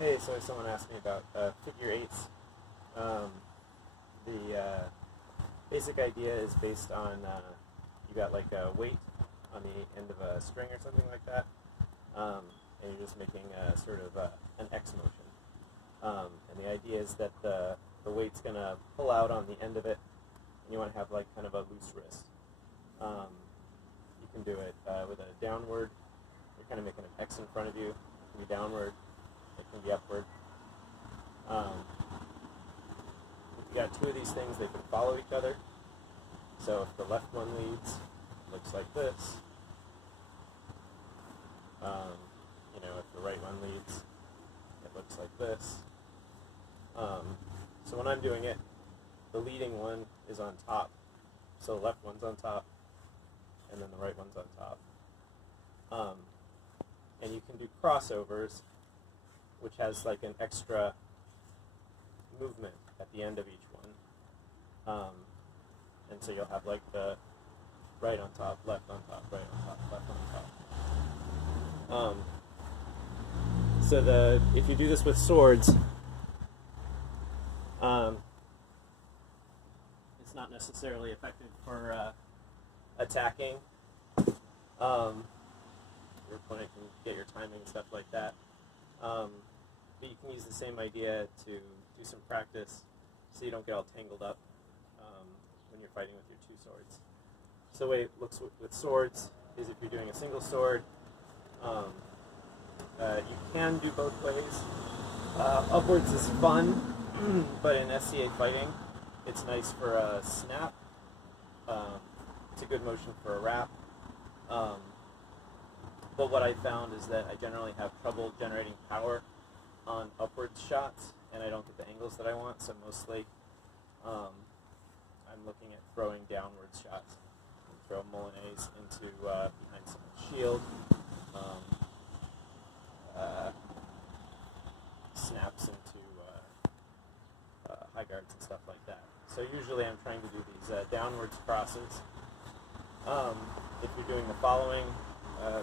Hey, so someone asked me about figure eights. Um, the basic idea is based on you got like a weight on the end of a string or something like that, and you're just making sort of an X motion. And the idea is that the weight's gonna pull out on the end of it, and you want to have like kind of a loose wrist. You can do it with a downward. You're kind of making an X in front of you. It can be downward. It can be upward. If you got two of these things, they can follow each other. So if the left one leads, it looks like this. If the right one leads, it looks like this. So when I'm doing it, the leading one is on top. So the left one's on top, and then the right one's on top. And you can do crossovers, which has like an extra movement at the end of each one. And so you'll have like the right on top, left on top, right on top, left on top. If you do this with swords, it's not necessarily effective for attacking. Your opponent can get your timing and stuff like that. But you can use the same idea to do some practice so you don't get all tangled up when you're fighting with your two swords. So the way it looks with swords is if you're doing a single sword, you can do both ways. Upwards is fun, but in SCA fighting, it's nice for a snap. It's a good motion for a wrap. But what I found is that I generally have trouble generating power on upwards shots, and I don't get the angles that I want, so mostly I'm looking at throwing downwards shots. Throw Molinex into behind someone's shield, snaps into high guards and stuff like that. So usually I'm trying to do these downwards crosses. If you're doing the following,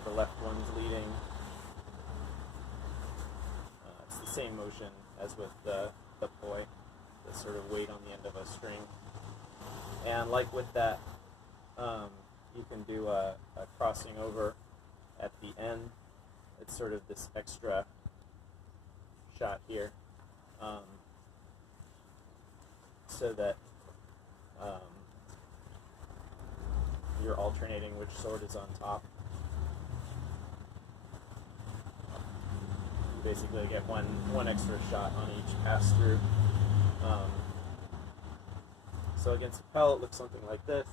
the left one's leading. It's the same motion as with the poi, the sort of weight on the end of a string. And like with that, you can do a crossing over at the end. It's sort of this extra shot here, so that you're alternating which sword is on top. You basically get one extra shot on each pass through. So against a Pell, it looks something like this.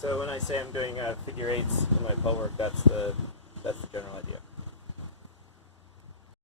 So when I say I'm doing figure eights in my Pell work, that's the general idea.